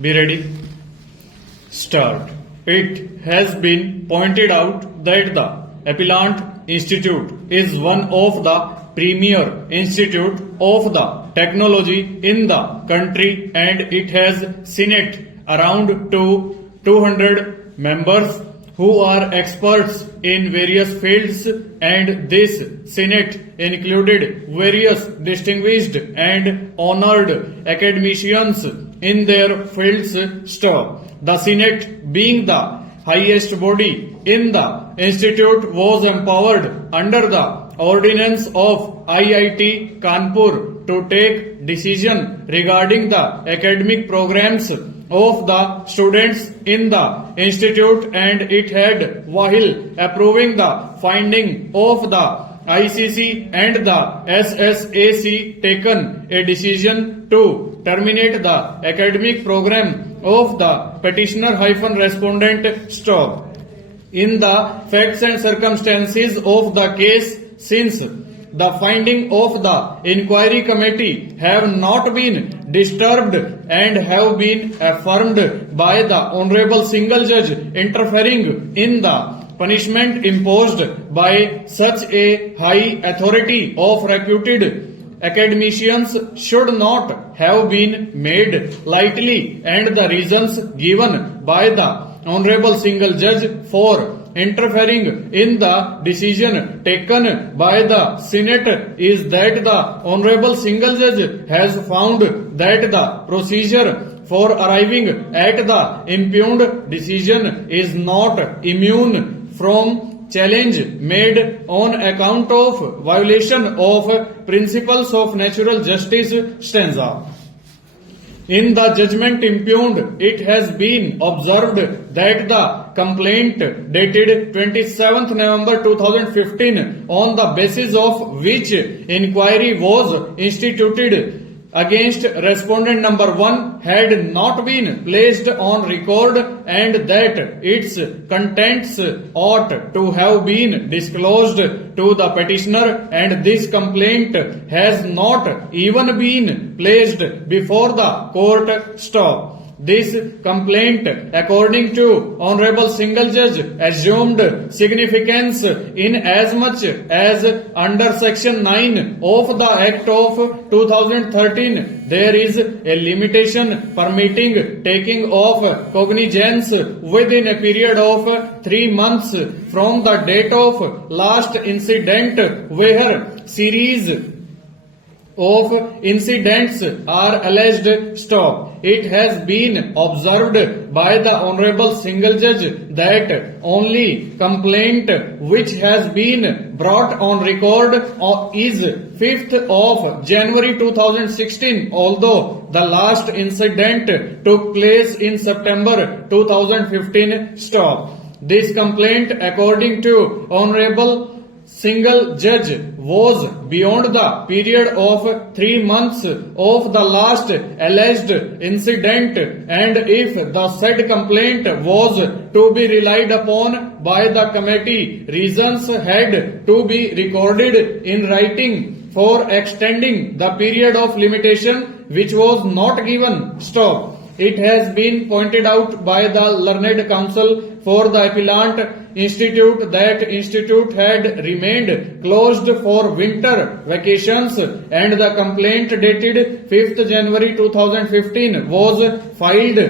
Be ready. Start. It has been pointed out that the Appellant Institute is one of the premier institute of the technology in the country, and it has Senate around 200 members who are experts in various fields, and this Senate included various distinguished and honored academicians in their fields. The Senate, being the highest body in the institute, was empowered under the ordinance of IIT Kanpur to take decision regarding the academic programs of the students in the institute, and it had, while approving the finding of the ICC and the SSAC, taken a decision to terminate the academic program of the petitioner-respondent. In the facts and circumstances of the case, since the finding of the inquiry committee have not been disturbed and have been affirmed by the Honorable Single Judge, interfering in the punishment imposed by such a high authority of reputed academicians should not have been made lightly, and the reasons given by the Honorable Single Judge for interfering in the decision taken by the Senate is that the Honorable Single Judge has found that the procedure for arriving at the impugned decision is not immune from challenge made on account of violation of principles of natural justice. In the judgment impugned, it has been observed that the complaint dated 27th November 2015, on the basis of which inquiry was instituted against respondent number 1, had not been placed on record, and that its contents ought to have been disclosed to the petitioner, and this complaint has not even been placed before the court. This complaint, according to Honorable Single Judge, assumed significance in as much as under Section 9 of the Act of 2013 there is a limitation permitting taking of cognizance within a period of 3 months from the date of last incident where series of incidents are alleged. It has been observed by the Honorable Single Judge that only complaint which has been brought on record is 5th of January 2016, although the last incident took place in September 2015. This complaint, according to Honorable Single Judge, was beyond the period of 3 months of the last alleged incident, and if the said complaint was to be relied upon by the committee, reasons had to be recorded in writing for extending the period of limitation, which was not given. It has been pointed out by the learned counsel for the Appellant Institute that institute had remained closed for winter vacations, and the complaint dated 5th January 2015 was filed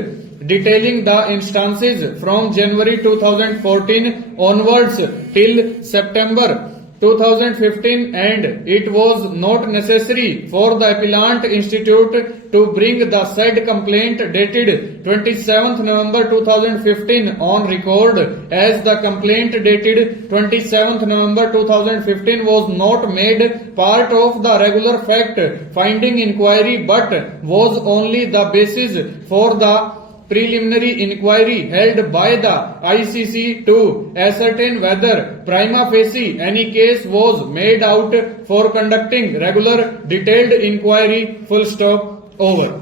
detailing the instances from January 2014 onwards till September 2015, and it was not necessary for the Appellant Institute to bring the said complaint dated 27th November 2015 on record, as the complaint dated 27th November 2015 was not made part of the regular fact finding inquiry but was only the basis for the preliminary inquiry held by the ICC to ascertain whether prima facie any case was made out for conducting regular detailed inquiry. Over.